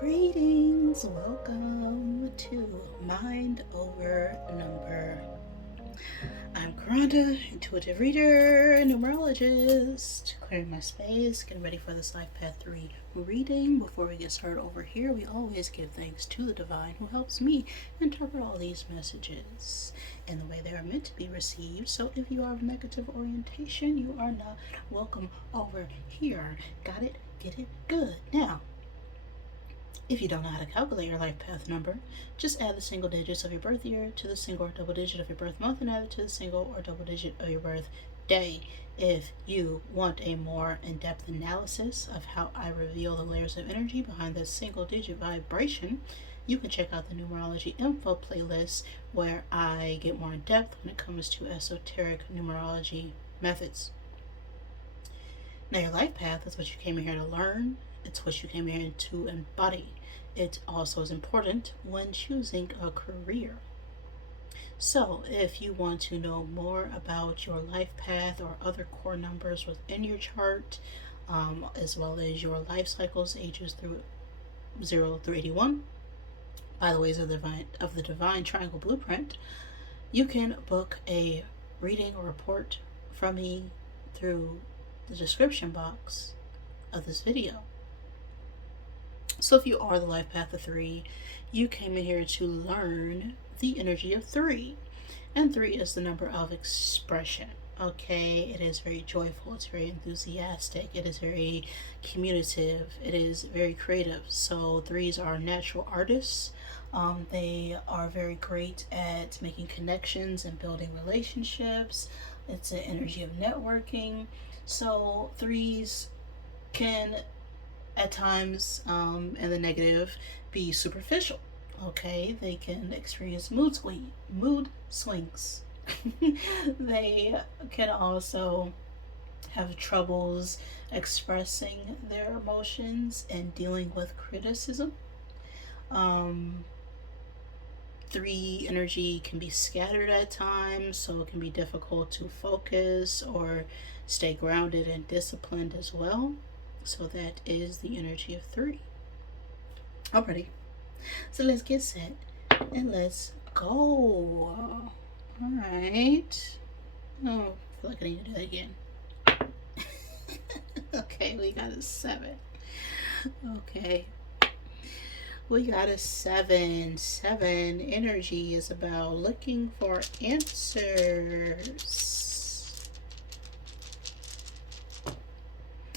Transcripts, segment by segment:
Greetings, welcome to Mind Over Number. I'm Karanda, intuitive reader, numerologist, clearing my space, getting ready for this Life Path 3 reading. Before we get started over here, we always give thanks to the divine who helps me interpret all these messages in the way they are meant to be received. So if you are of negative orientation, you are not welcome over here. Got it? Get it? Good. Now, if you don't know how to calculate your life path number, just add the single digits of your birth year to the single or double digit of your birth month and add it to the single or double digit of your birth day. If you want a more in-depth analysis of how I reveal the layers of energy behind this single digit vibration, you can check out the Numerology info playlist where I get more in depth when it comes to esoteric numerology methods. Now, your life path is what you came here to learn. It's what you came here to embody. It also is important when choosing a career. So, if you want to know more about your life path or other core numbers within your chart, as well as your life cycles, ages through 0 through 81, by the ways of the Divine Triangle Blueprint, you can book a reading or report from me through the description box of this video. So if you are the life path of 3, you came in here to learn the energy of 3. And 3 is the number of expression. Okay, it is very joyful, it's very enthusiastic, it is very communicative, it is very creative. So 3s are natural artists. They are very great at making connections and building relationships. It's an energy of networking. So 3s can at times, in the negative, be superficial. Okay, they can experience mood swings. They can also have troubles expressing their emotions and dealing with criticism. 3 energy can be scattered at times, so it can be difficult to focus or stay grounded and disciplined as well. So that is the energy of 3. Alrighty. So let's get set and let's go. Alright. Oh, I feel like I need to do that again. Okay, we got a 7. Okay. We got a 7. 7 energy is about looking for answers.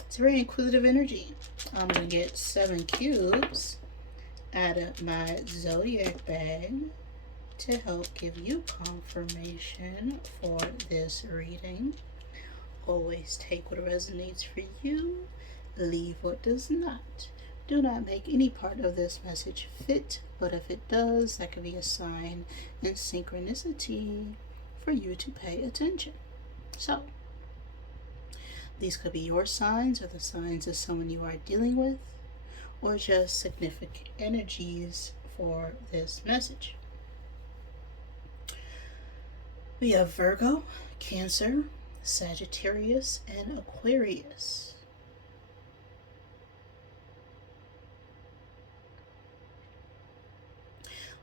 It's a very inquisitive energy. I'm going to get 7 cubes out of my zodiac bag to help give you confirmation for this reading. Always take what resonates for you, leave what does not. Do not make any part of this message fit, but if it does, that could be a sign and synchronicity for you to pay attention. So, these could be your signs or the signs of someone you are dealing with, or just significant energies for this message. We have Virgo, Cancer, Sagittarius, and Aquarius.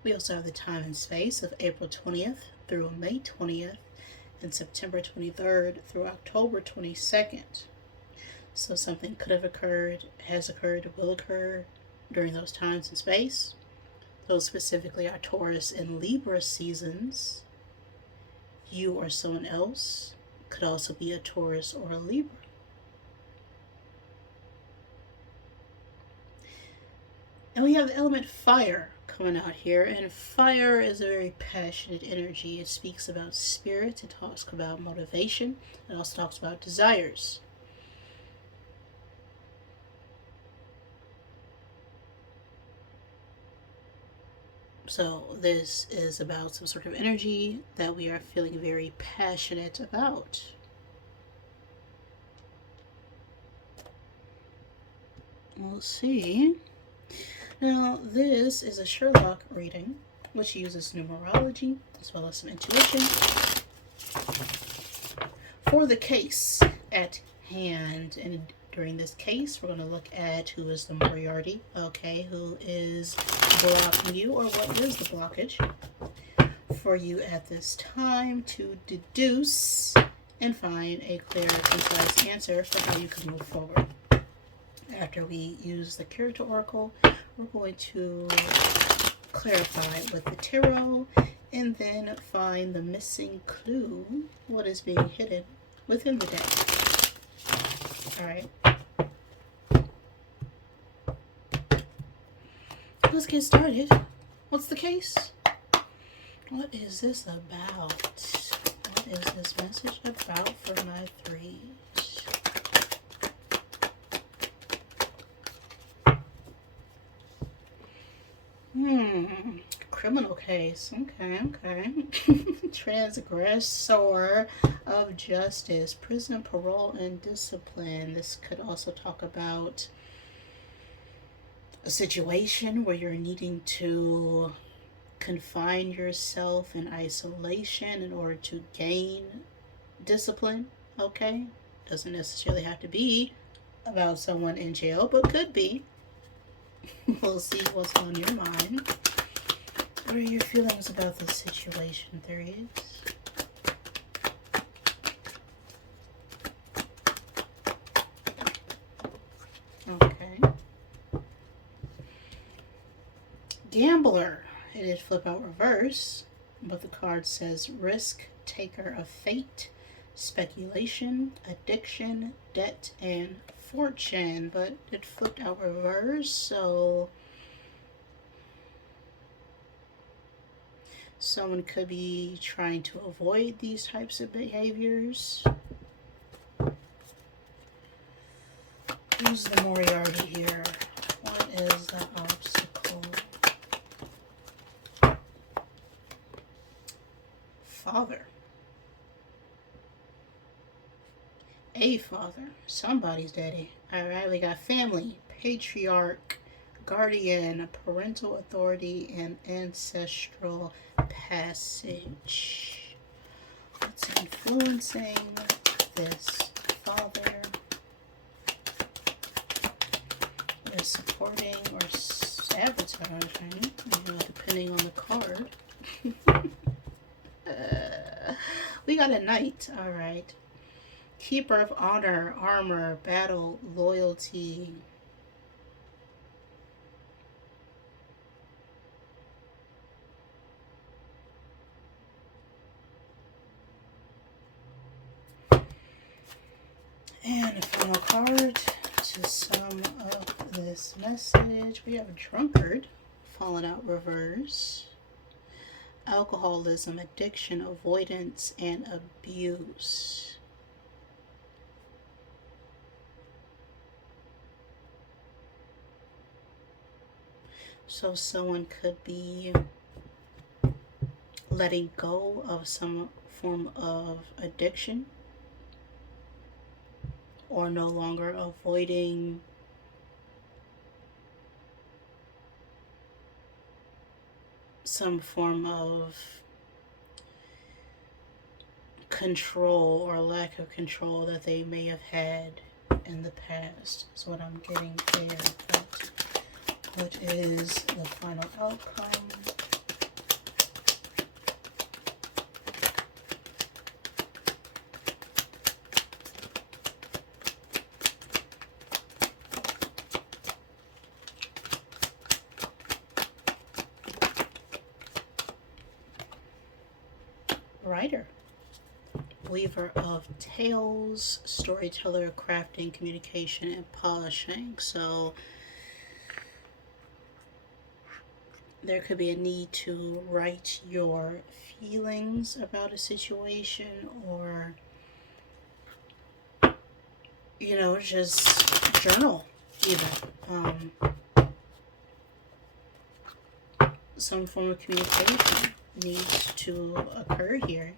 We also have the time and space of April 20th through May 20th and September 23rd through October 22nd. So something could have occurred, has occurred, will occur during those times and space. Those specifically are Taurus and Libra seasons. You or someone else could also be a Taurus or a Libra. And we have the element fire coming out here, and fire is a very passionate energy. It speaks about spirit, it talks about motivation, it also talks about desires. So this is about some sort of energy that we are feeling very passionate about. We'll see. Now, this is a Sherlock reading, which uses numerology as well as some intuition for the case at hand and during this case, we're going to look at who is the Moriarty, okay, who is blocking you, or what is the blockage for you at this time, to deduce and find a clear, concise answer for how you can move forward. After we use the character oracle, we're going to clarify with the tarot and then find the missing clue, what is being hidden within the deck. Alright. Let's get started. What's the case? What is this about? What is this message about for my threes? Criminal case. Okay. Transgressor of justice. Prison, parole, and discipline. This could also talk about a situation where you're needing to confine yourself in isolation in order to gain discipline. Okay? Doesn't necessarily have to be about someone in jail, but could be. We'll see what's on your mind. What are your feelings about this situation, Threes? Okay. Gambler. It did flip out reverse, but the card says risk taker of fate, speculation, addiction, debt, and fortune. But it flipped out reverse, so someone could be trying to avoid these types of behaviors. Who's the Moriarty here? What is the obstacle? Father. A father. Somebody's daddy. Alright, we got family, patriarch, guardian, parental authority, and ancestral passage. What's influencing this father? What is supporting or sabotaging, depending on the card. We got a knight. Alright. Keeper of honor, armor, battle, loyalty. And a final card to sum up this message. We have a drunkard, falling out reverse. Alcoholism, addiction, avoidance, and abuse. So someone could be letting go of some form of addiction, or no longer avoiding some form of control or lack of control that they may have had in the past, is what I'm getting there. But what is the final outcome? Writer, weaver of tales, storyteller, crafting, communication, and polishing. So there could be a need to write your feelings about a situation, or just journal even. Some form of communication needs to occur here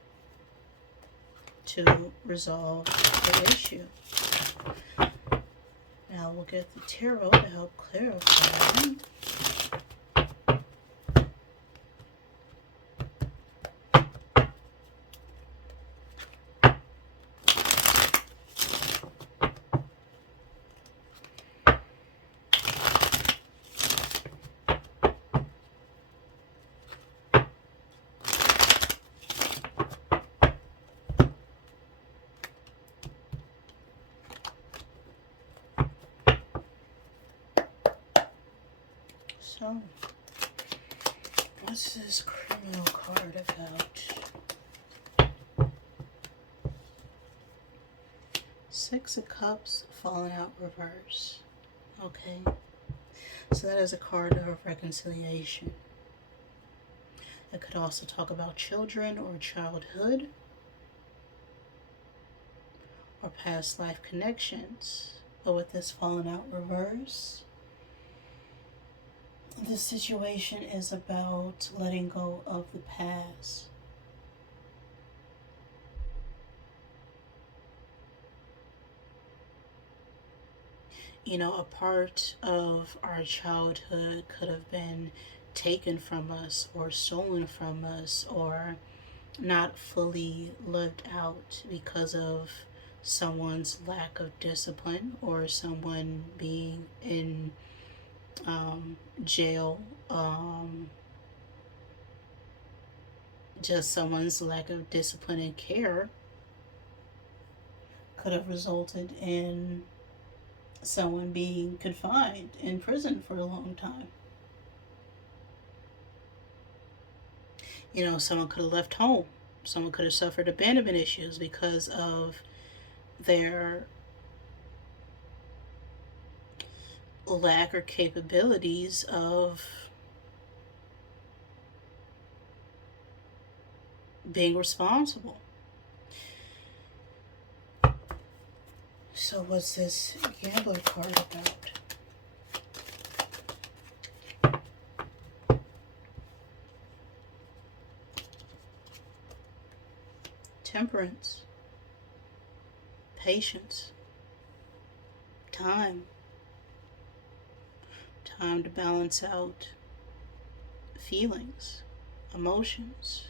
to resolve the issue. Now we'll get the tarot to help clarify. So, what's this criminal card about? Six of Cups falling out reverse. Okay. So that is a card of reconciliation. It could also talk about children or childhood or past life connections. But with this falling out reverse, this situation is about letting go of the past. You know, a part of our childhood could have been taken from us or stolen from us or not fully lived out because of someone's lack of discipline or someone being in jail, just someone's lack of discipline and care could have resulted in someone being confined in prison for a long time. You know, someone could have left home. Someone could have suffered abandonment issues because of their lack or capabilities of being responsible. So what's this gambler card about? Temperance, patience, time to balance out feelings, emotions,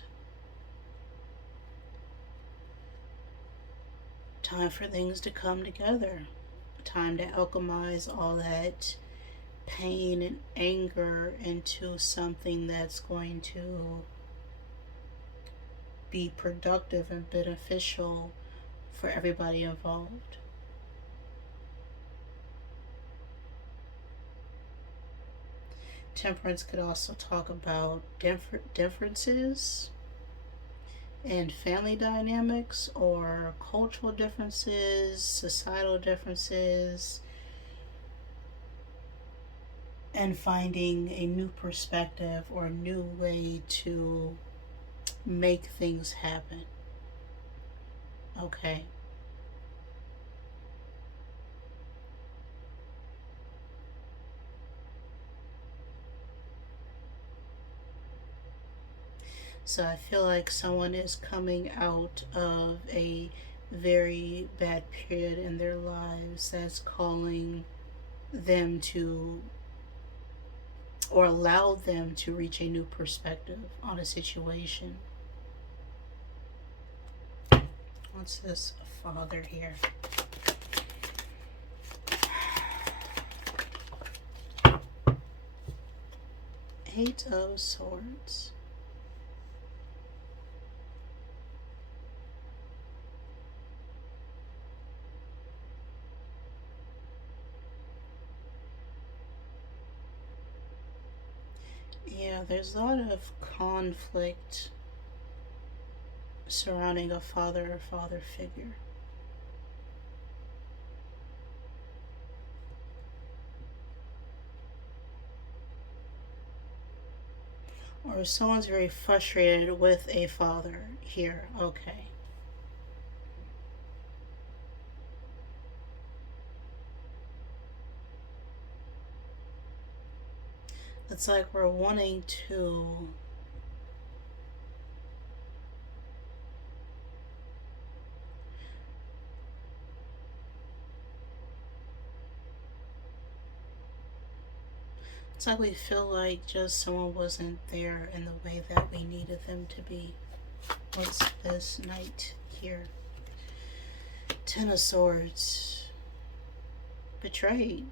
time for things to come together, time to alchemize all that pain and anger into something that's going to be productive and beneficial for everybody involved. Temperance could also talk about differences in family dynamics or cultural differences, societal differences, and finding a new perspective or a new way to make things happen. Okay. So I feel like someone is coming out of a very bad period in their lives that's calling them to, or allow them to reach a new perspective on a situation. What's this father here? Eight of Swords. Yeah, there's a lot of conflict surrounding a father or father figure. Or someone's very frustrated with a father here. Okay. It's like we're wanting to it's like we feel like just someone wasn't there in the way that we needed them to be. What's this knight here? Ten of Swords. Betrayed.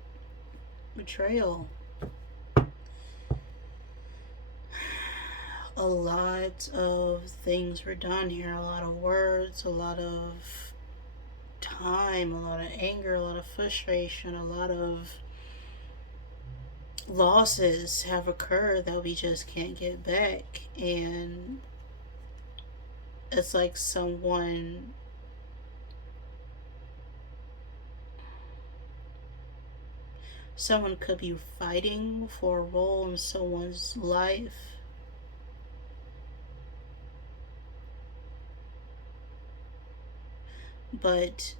Betrayal. A lot of things were done here. A lot of words, a lot of time, a lot of anger, a lot of frustration, a lot of losses have occurred that we just can't get back. And it's like someone could be fighting for a role in someone's life, but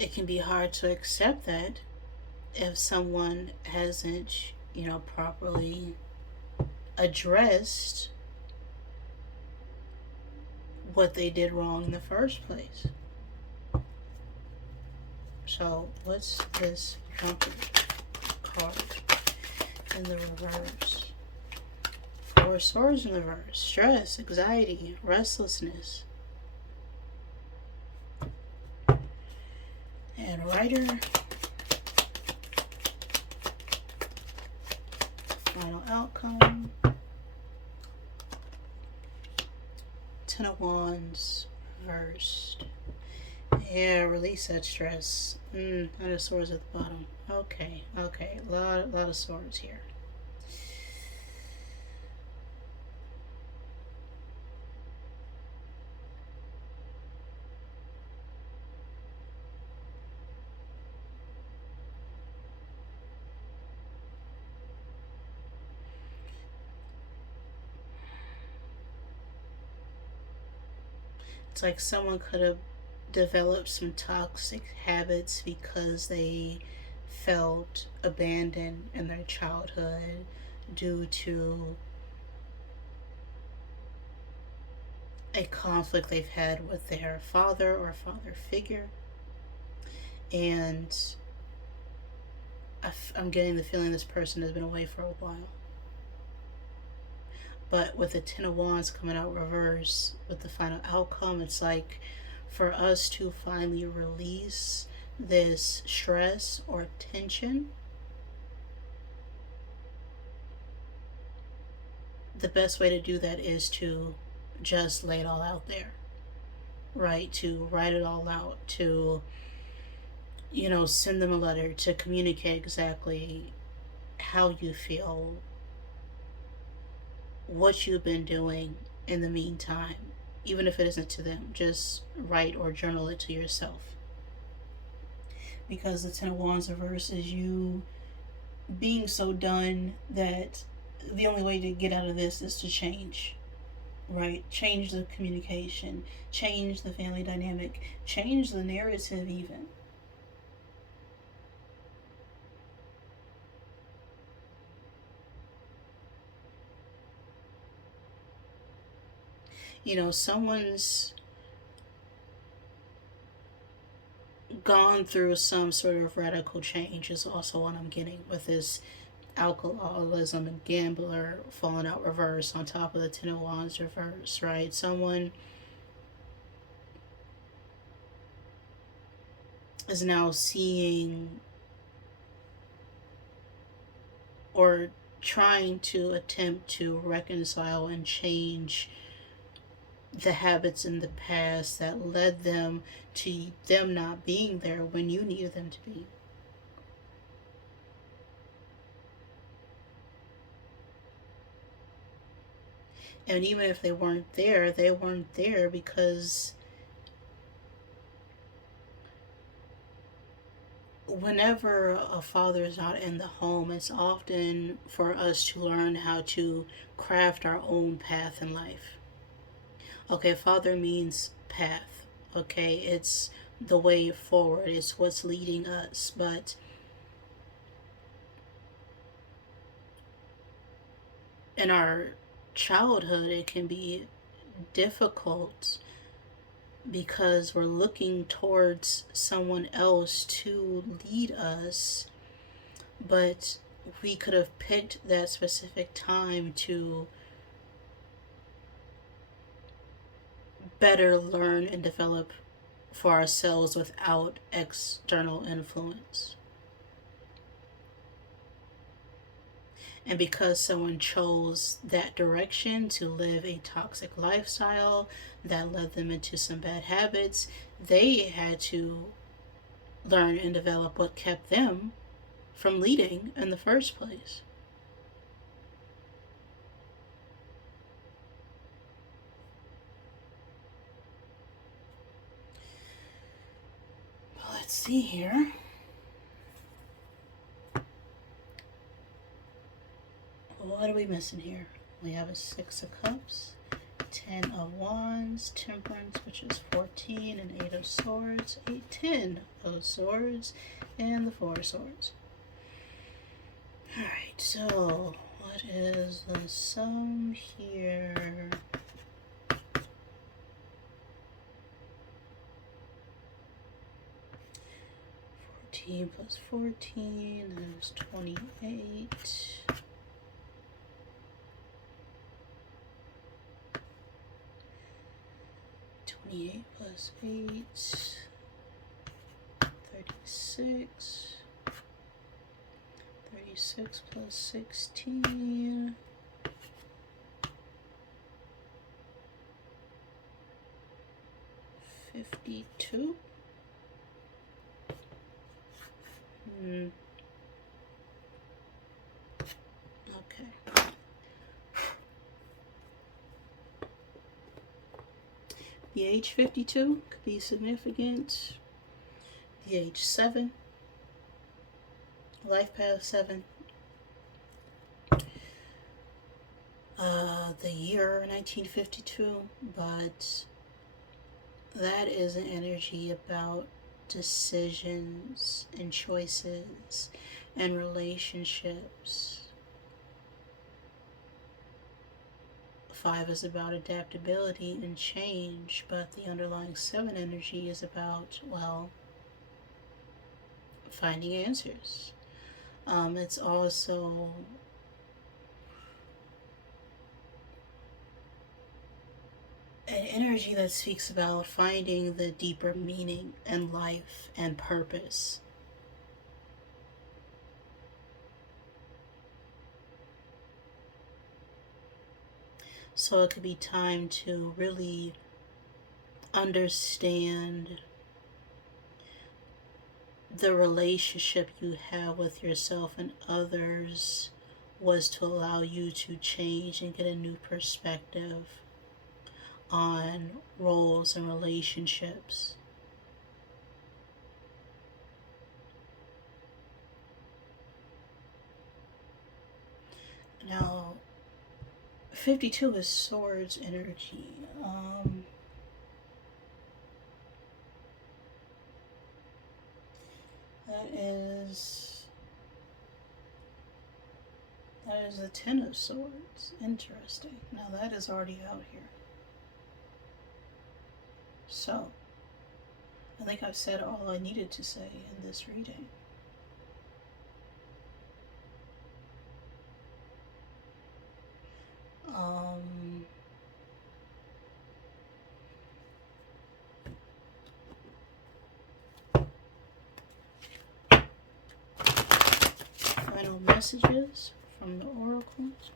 it can be hard to accept that if someone hasn't, properly addressed what they did wrong in the first place. So, what's this trumpet card in the reverse? Four of Swords in the reverse. Stress, anxiety, restlessness. And Rider. Final outcome. Ten of Wands reversed. Yeah, release that stress. And of Swords at the bottom. Okay. A lot of swords here. It's like someone could have developed some toxic habits because they felt abandoned in their childhood due to a conflict they've had with their father or father figure. And I'm getting the feeling this person has been away for a while. But with the Ten of Wands coming out reverse with the final outcome, it's like for us to finally release this stress or tension, the best way to do that is to just lay it all out there, right? To write it all out, to, send them a letter, to communicate exactly how you feel, what you've been doing in the meantime, even if it isn't to them. Just write or journal it to yourself. Because the Ten of Wands reverse is you being so done that the only way to get out of this is to change, right? Change the communication, change the family dynamic, change the narrative, even. Someone's gone through some sort of radical change, is also what I'm getting with this alcoholism and gambler falling out reverse on top of the Ten of Wands reverse, right? Someone is now seeing or trying to attempt to reconcile and change the habits in the past that led them to them not being there when you needed them to be. And even if they weren't there because whenever a father is not in the home, it's often for us to learn how to craft our own path in life. Okay, father means path. Okay, it's the way forward, it's what's leading us. But in our childhood, it can be difficult because we're looking towards someone else to lead us, but we could have picked that specific time to better learn and develop for ourselves without external influence. And because someone chose that direction to live a toxic lifestyle that led them into some bad habits, they had to learn and develop what kept them from leading in the first place. Well, let's see here. What are we missing here? We have a Six of Cups, Ten of Wands, Temperance, which is 14, and Eight of Swords, 10 of Swords, and the Four of Swords. Alright, so what is the sum here? 14 plus 14, that is 28. 28 plus 8, 36. 36 plus 16. 52. Okay. The age 52 could be significant. The age 7. Life path 7. The year 1952, but that is an energy about decisions and choices and relationships. 5 is about adaptability and change, but the underlying 7 energy is about, well, finding answers. It's also an energy that speaks about finding the deeper meaning in life and purpose. So it could be time to really understand the relationship you have with yourself and others was to allow you to change and get a new perspective on roles and relationships. Now, 52 is swords energy. That is the 10 of swords. Interesting. Now that is already out here. So, I think I've said all I needed to say in this reading. Final messages from the oracles.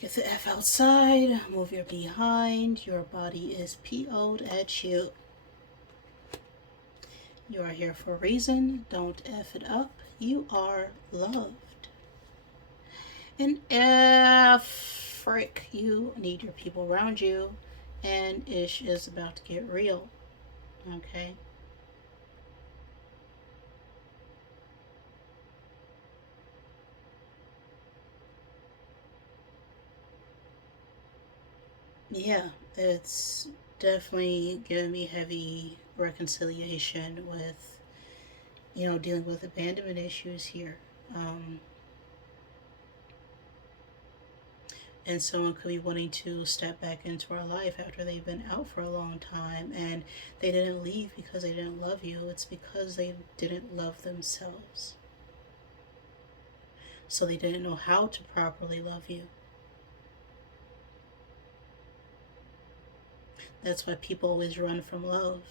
Get the F outside, move your behind, your body is PO'd at you. You are here for a reason, don't F it up, you are loved. And frick, you need your people around you, and ish is about to get real, okay? Yeah, it's definitely giving me heavy reconciliation with, dealing with abandonment issues here. And someone could be wanting to step back into our life after they've been out for a long time, and they didn't leave because they didn't love you. It's because they didn't love themselves. So they didn't know how to properly love you. That's why people always run from love.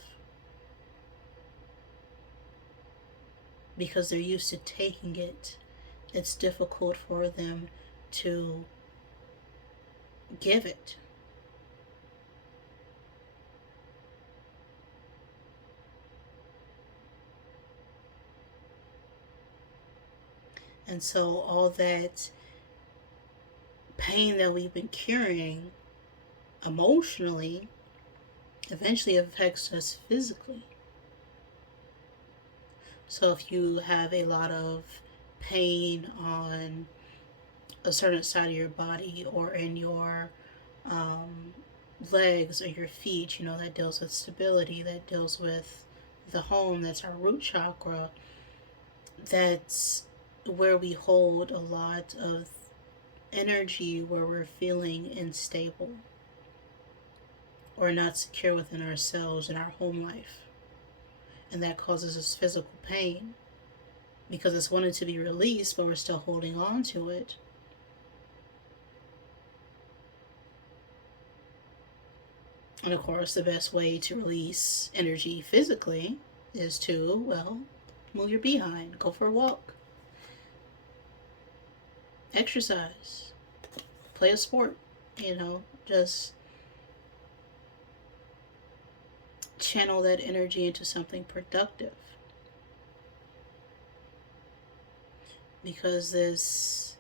Because they're used to taking it. It's difficult for them to give it. And so all that pain that we've been carrying emotionally eventually affects us physically. So if you have a lot of pain on a certain side of your body or in your legs or your feet, that deals with stability, that deals with the home, that's our root chakra, that's where we hold a lot of energy, where we're feeling unstable or not secure within ourselves and our home life. And that causes us physical pain because it's wanted to be released, but we're still holding on to it. And of course, the best way to release energy physically is to, move your behind, go for a walk, exercise, play a sport, just channel that energy into something productive. Because this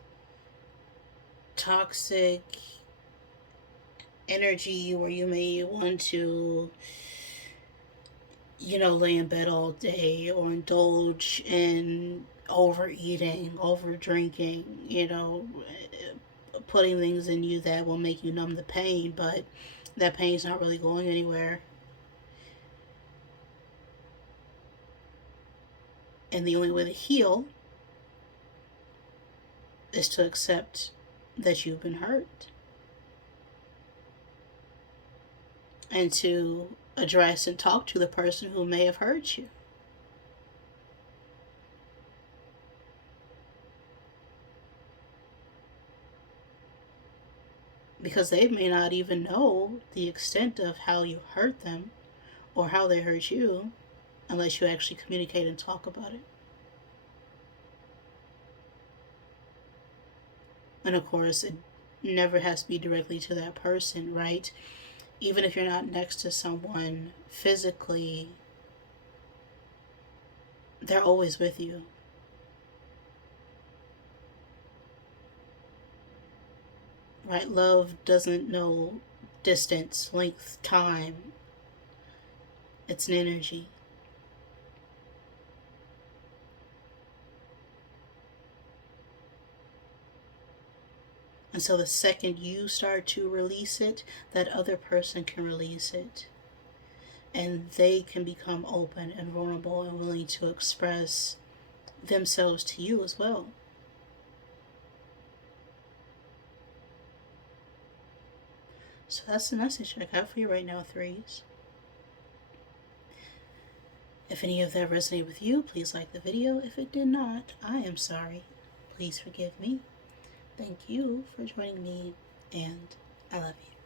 toxic energy where you may want to, lay in bed all day or indulge in overeating, over drinking, putting things in you that will make you numb the pain, but that pain's not really going anywhere. And the only way to heal is to accept that you've been hurt and to address and talk to the person who may have hurt you. Because they may not even know the extent of how you hurt them or how they hurt you unless you actually communicate and talk about it. And of course, it never has to be directly to that person, right? Even if you're not next to someone physically, they're always with you. Right? Love doesn't know distance, length, time. It's an energy. And so the second you start to release it, that other person can release it. And they can become open and vulnerable and willing to express themselves to you as well. So that's the message I got for you right now, threes. If any of that resonated with you, please like the video. If it did not, I am sorry. Please forgive me. Thank you for joining me, and I love you.